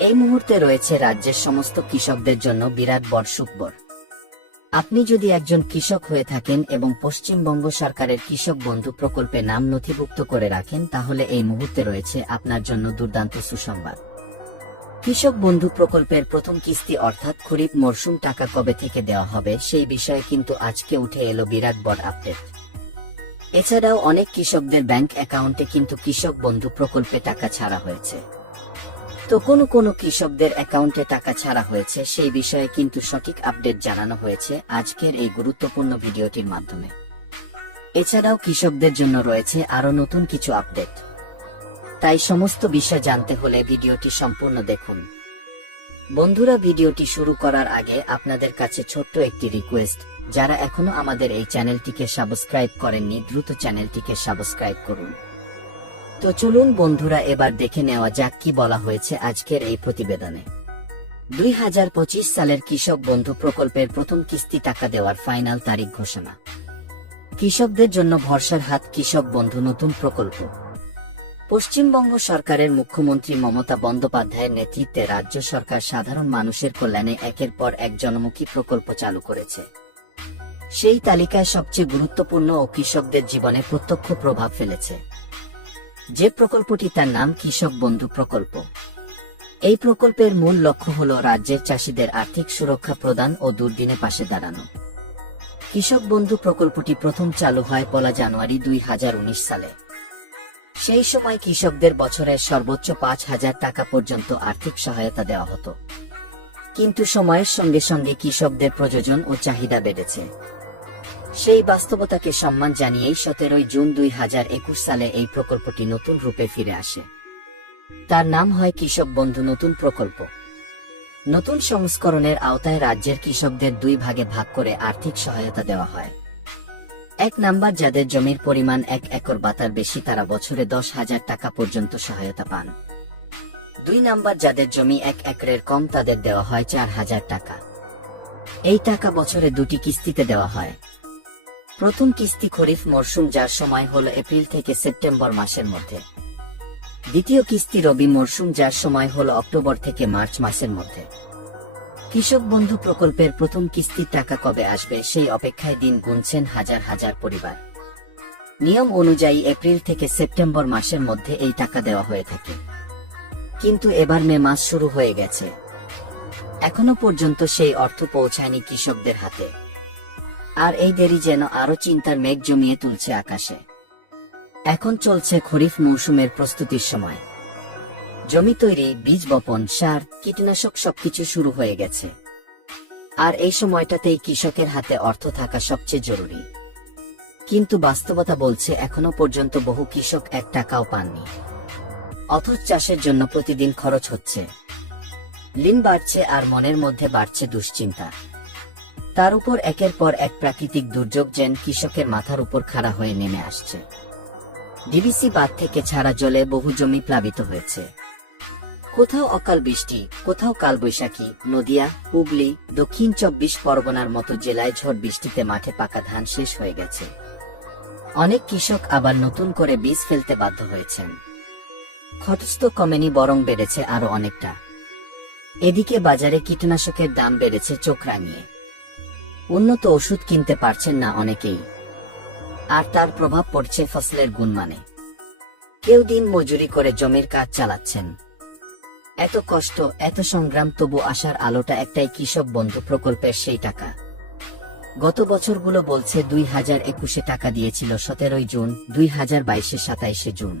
এই মুহূর্তে রয়েছে রাজ্যের সমস্ত কৃষকদের জন্য বিরাট বড় সুখবর। আপনি যদি একজন কৃষক হয়ে থাকেন এবং পশ্চিমবঙ্গ সরকারের কৃষক বন্ধু প্রকল্পে নাম নথিভুক্ত করে রাখেন, তাহলে এই মুহূর্তে রয়েছে আপনার জন্য দুর্দান্ত সুসংবাদ। কৃষক বন্ধু প্রকল্পের প্রথম কিস্তি অর্থাৎ খরিফ মরশুম টাকা কবে থেকে দেওয়া হবে সেই বিষয়ে কিন্তু আজকে উঠে এলো বিরাট বড় আপডেট। এছাড়াও অনেক কৃষকদের ব্যাংক অ্যাকাউন্টে কিন্তু কৃষক বন্ধু প্রকল্পে টাকা ছাড়া হয়েছে। তো কোনো কৃষকদের অ্যাকাউন্টে টাকা ছাড়া হয়েছে সেই বিষয়ে কিন্তু সঠিক আপডেট জানানো হয়েছে আজকের এই গুরুত্বপূর্ণ ভিডিওটির মাধ্যমে। এছাড়াও কৃষকদের জন্য রয়েছে আরো নতুন কিছু আপডেট, তাই সমস্ত বিষয় জানতে হলে ভিডিওটি সম্পূর্ণ দেখুন। বন্ধুরা, ভিডিওটি শুরু করার আগে আপনাদের কাছে ছোট্ট একটি রিকোয়েস্ট, যারা এখনো আমাদের এই চ্যানেলটিকে সাবস্ক্রাইব করেননি দ্রুত চ্যানেলটিকে সাবস্ক্রাইব করুন। তো চলুন বন্ধুরা, এবার দেখে নেওয়া যাক কি বলা হয়েছে আজকের এই প্রতিবেদনে। 2025 সালের কৃষক বন্ধু প্রকল্পের প্রথম কিস্তি টাকা দেওয়ার ফাইনাল তারিখ ঘোষণা। কৃষকদের জন্য ভরসার হাত কৃষক বন্ধু নতুন প্রকল্প। পশ্চিমবঙ্গ সরকারের মুখ্যমন্ত্রী মমতা বন্দ্যোপাধ্যায়ের নেতৃত্বে রাজ্য সরকার সাধারণ মানুষের কল্যাণে একের পর এক জনমুখী প্রকল্প চালু করেছে। সেই তালিকায় সবচেয়ে গুরুত্বপূর্ণ ও কৃষকদের জীবনে প্রত্যক্ষ প্রভাব ফেলেছে যে প্রকল্পটি, তার নাম কৃষক বন্ধু প্রকল্প। এই প্রকল্পের মূল লক্ষ্য হল রাজ্যের চাষিদের আর্থিক সুরক্ষা প্রদান ও দুর্দিনে পাশে দাঁড়ানো। কৃষক বন্ধু প্রকল্পটি প্রথম চালু হয় 1 জানুয়ারি 2019 সালে। সেই সময় কৃষকদের বছরের সর্বোচ্চ 5,000 টাকা পর্যন্ত আর্থিক সহায়তা দেওয়া হতো। কিন্তু সময়ের সঙ্গে সঙ্গে কৃষকদের প্রয়োজন ও চাহিদা বেড়েছে। সেই বাস্তবতাকে সম্মান জানিয়েই 17 জুন 2021 সালে এই প্রকল্পটি নতুন রূপে ফিরে আসে। তার নাম হয় কৃষক বন্ধু নতুন প্রকল্প। নতুন সংস্করণের আওতায় রাজ্যের কৃষকদের 2 ভাগে ভাগ করে আর্থিক সহায়তা দেওয়া হয়। 1 নাম্বার, যাদের জমির পরিমাণ 1 একর বা তার বেশি তারা বছরে 10,000 টাকা পর্যন্ত সহায়তা পান। 2 নাম্বার, যাদের জমি 1 একরের কম তাদের দেওয়া হয় 4,000 টাকা। এই টাকা বছরে 2টি কিস্তিতে দেওয়া হয়। প্রথম কিস্তি খরিফ মরশুম, যার সময় হল এপ্রিল থেকে সেপ্টেম্বর মাসের মধ্যে। দ্বিতীয় কিস্তি রবি মরশুম, যার সময় হল অক্টোবর থেকে মার্চ মাসের মধ্যে। কৃষক বন্ধু প্রকল্পের প্রথম কিস্তির টাকা কবে আসবে সেই অপেক্ষায় দিন গুনছেন হাজার হাজার পরিবার। নিয়ম অনুযায়ী এপ্রিল থেকে সেপ্টেম্বর মাসের মধ্যে এই টাকা দেওয়া হয়ে থাকে, কিন্তু এবার মে মাস শুরু হয়ে গেছে, এখনো পর্যন্ত সেই অর্থ পৌঁছায়নি কৃষকদের হাতে। আর এই দেরি যেন আরো চিন্তার মেঘ জমিয়ে তুলছে আকাশে। এখন চলছে খরিফ মৌসুমের প্রস্তুতির সময়। জমি তৈরি, বীজ বপন, সার, কীটনাশক সবকিছু শুরু হয়ে গেছে। আর এই সময়টাতেই কৃষকের হাতে অর্থ থাকা সবচেয়ে জরুরি। কিন্তু বাস্তবতা বলছে এখনো পর্যন্ত বহু কৃষক 1 টাকাও পাননি, অথচ চাষের জন্য প্রতিদিন খরচ হচ্ছে। ঋণ বাড়ছে আর মনের মধ্যে বাড়ছে দুশ্চিন্তা। তার উপর একের পর এক প্রাকৃতিক দুর্যোগ যেন কৃষকের মাথার উপর খাড়া হয়ে নেমে আসছে। ডিবিসি বাঁধ থেকে ছাড়া জলে বহু জমি প্লাবিত হয়েছে। কোথাও অকাল বৃষ্টি, কোথাও কালবৈশাখী। নদিয়া, হুগলি, দক্ষিণ 24 পরগনার মতো জেলায় ঝড় বৃষ্টিতে মাঠে পাকা ধান শেষ হয়ে গেছে। অনেক কৃষক আবার নতুন করে বীজ ফেলতে বাধ্য হয়েছেন। খরচ তো কমেনি, বরং বেড়েছে আরো অনেকটা। এদিকে বাজারে কীটনাশকের দাম বেড়েছে চোখ রাঙিয়ে। উন্নত ওষুধ কিনতে পারছেন না অনেকেই, আর তার প্রভাব পড়ছে ফসলের গুণমানে। কেউ দিন মজুরি করে জমির কাজ চালাচ্ছেন। এত কষ্ট, এত সংগ্রাম, তবু আশার আলোটা একটাই, কৃষক বন্ধু প্রকল্পের সেই টাকা। গত বছরগুলো বলছে 2021-এ টাকা দিয়েছিল 17 জুন, 2022-এ 27 জুন,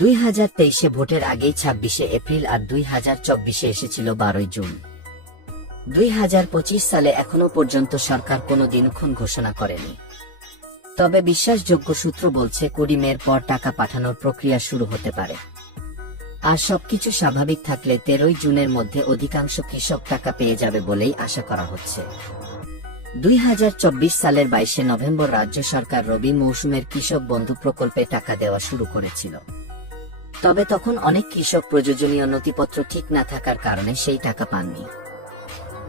2023-এ ভোটের আগেই 26 এপ্রিল, আর 2024-এ এসেছিল 12 জুন। 2025 সালে এখনো পর্যন্ত সরকার কোনো দিনক্ষণ ঘোষণা করেনি। তবে বিশ্বাসযোগ্য সূত্র বলছে 20 মের পর টাকা পাঠানোর প্রক্রিয়া শুরু হতে পারে। আর সবকিছু স্বাভাবিক থাকলে 13 জুনের মধ্যে অধিকাংশ কৃষক টাকা পেয়ে যাবে বলেই আশা করা হচ্ছে। 2024 সালের 22 নভেম্বর রাজ্য সরকার রবি মৌসুমের কৃষক বন্ধু প্রকল্পে টাকা দেওয়া শুরু করেছিল। তবে তখন অনেক কৃষক প্রয়োজনীয় নথিপত্র ঠিক না থাকার কারণে সেই টাকা পাননি।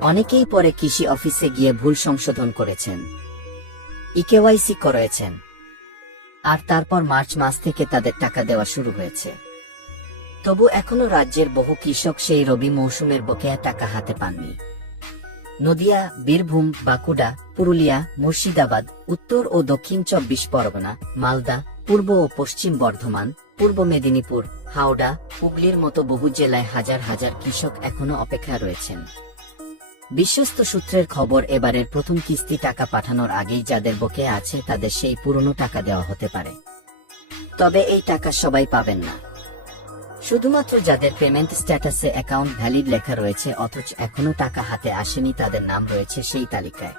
অনেকেই পরে কৃষি অফিসে গিয়ে ভুল সংশোধন করেছেন, ইকেওয়াইসি করেছেন, আর তারপর মার্চ মাস থেকে তাদের টাকা দেওয়া শুরু হয়েছে। তবু এখনো রাজ্যের বহু কৃষক সেই রবি মৌসুমের বকেয়া টাকা হাতে পাননি। নদিয়া, বীরভূম, বাঁকুড়া, পুরুলিয়া, মুর্শিদাবাদ, উত্তর ও দক্ষিণ 24 পরগনা, মালদা, পূর্ব ও পশ্চিম বর্ধমান, পূর্ব মেদিনীপুর, হাওড়া, হুগলির মতো বহু জেলায় হাজার হাজার কৃষক এখনো অপেক্ষা রয়েছেন। বিশ্বস্ত সূত্রের খবর, এবারের প্রথম কিস্তি টাকা পাঠানোর আগেই যাদের বকেয়া আছে তাদের সেই পুরনো টাকা দেওয়া হতে পারে। তবে এই টাকা সবাই পাবেন না। শুধুমাত্র যাদের পেমেন্ট স্ট্যাটাসে অ্যাকাউন্ট ভ্যালিড লেখা রয়েছে অথচ এখনো টাকা হাতে আসেনি তাদের নাম রয়েছে সেই তালিকায়।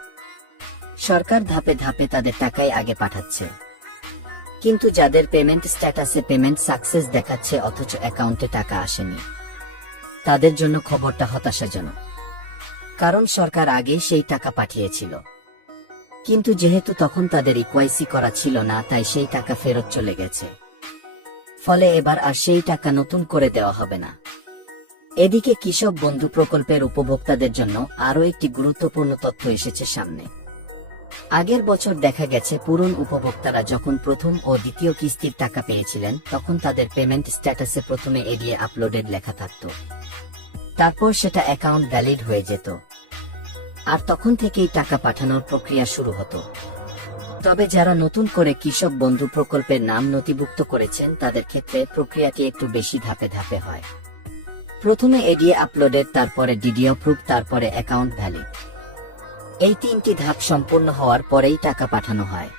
সরকার ধাপে ধাপে তাদের টাকাই আগে পাঠাচ্ছে। কিন্তু যাদের পেমেন্ট স্ট্যাটাসে পেমেন্ট সাকসেস দেখাচ্ছে অথচ অ্যাকাউন্টে টাকা আসেনি, তাদের জন্য খবরটা হতাশাজনক। কারণ সরকার আগে সেই টাকা পাঠিয়েছিল, কিন্তু যেহেতু তখন তাদের ইকোয়াইসি করা ছিল না তাই সেই টাকা ফেরত চলে গেছে। ফলে এবার আর সেই টাকা নতুন করে দেওয়া হবে না। এদিকে কৃষক বন্ধু প্রকল্পের উপভোক্তাদের জন্য আরও একটি গুরুত্বপূর্ণ তথ্য এসেছে সামনে। আগের বছর দেখা গেছে পুরন উপভোক্তারা যখন প্রথম ও দ্বিতীয় কিস্তির টাকা পেয়েছিলেন তখন তাদের পেমেন্ট স্ট্যাটাসে প্রথমে এডিএ আপলোডেড লেখা থাকত, তারপর সেটা অ্যাকাউন্ট ভ্যালিড হয়ে যেত, আর তখন থেকেই টাকা পাঠানোর প্রক্রিয়া শুরু হতো। তবে যারা নতুন করে কৃষক বন্ধু প্রকল্পের নাম নথিভুক্ত করেছেন তাদের ক্ষেত্রে প্রক্রিয়াটি একটু বেশি ধাপে ধাপে হয়। প্রথমে এডিএ আপলোডেড, তারপরে ডিডিও প্রুফ, তারপরে অ্যাকাউন্ট ভ্যালিড। এই 3টি ধাপ সম্পূর্ণ হওয়ার পরেই টাকা পাঠানো হয়।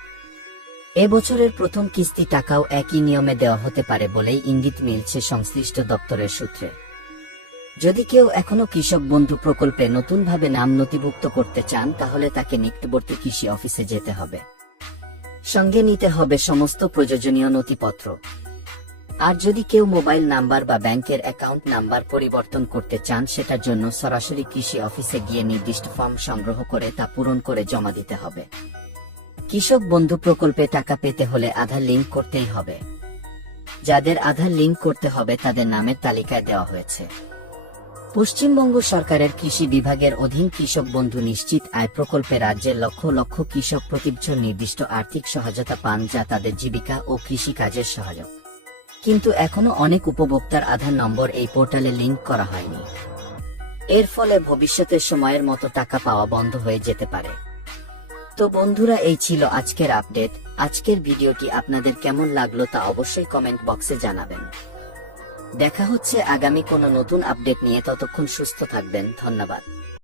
এবছরের প্রথম কিস্তি টাকাও একই নিয়মে দেওয়া হতে পারে বলেই ইঙ্গিত মিলছে সংশ্লিষ্ট দপ্তরের সূত্রে। যদি কেউ এখনো কৃষক বন্ধু প্রকল্পে নতুনভাবে নাম নথিভুক্ত করতে চান তাহলে তাকে নিকটবর্তী কৃষি অফিসে যেতে হবে। সঙ্গে নিতে হবে সমস্ত প্রয়োজনীয় নথিপত্র। আর যদি কেউ মোবাইল নাম্বার বা ব্যাংকের অ্যাকাউন্ট নাম্বার পরিবর্তন করতে চান সেটার জন্য সরাসরি কৃষি অফিসে গিয়ে নির্দিষ্ট ফর্ম সংগ্রহ করে তা পূরণ করে জমা দিতে হবে। কৃষক বন্ধু প্রকল্পে টাকা পেতে হলে আধার লিংক করতেই হবে। যাদের আধার লিংক করতে হবে তাদের নামের তালিকায় দেওয়া হয়েছে। পশ্চিমবঙ্গ সরকারের কৃষি বিভাগের অধীন কৃষক বন্ধু নিশ্চিত আয় প্রকল্পে রাজ্যের লক্ষ লক্ষ কৃষক প্রতি বছর নির্দিষ্ট আর্থিক সহায়তা পান যা তাদের জীবিকা ও কৃষি কাজের সহায়ক। কিন্তু এখনো অনেক উপভোক্তার আধার নম্বর এই পোর্টালে লিংক করা হয়নি। এর ফলে ভবিষ্যতের সময়ের মতো টাকা পাওয়া বন্ধ হয়ে যেতে পারে। তো বন্ধুরা, এই ছিল আজকের আপডেট। আজকের ভিডিওটি আপনাদের কেমন লাগলো তা অবশ্যই কমেন্ট বক্সে জানাবেন। দেখা হচ্ছে আগামী কোনো নতুন আপডেট নিয়ে। ততক্ষণ সুস্থ থাকবেন। ধন্যবাদ।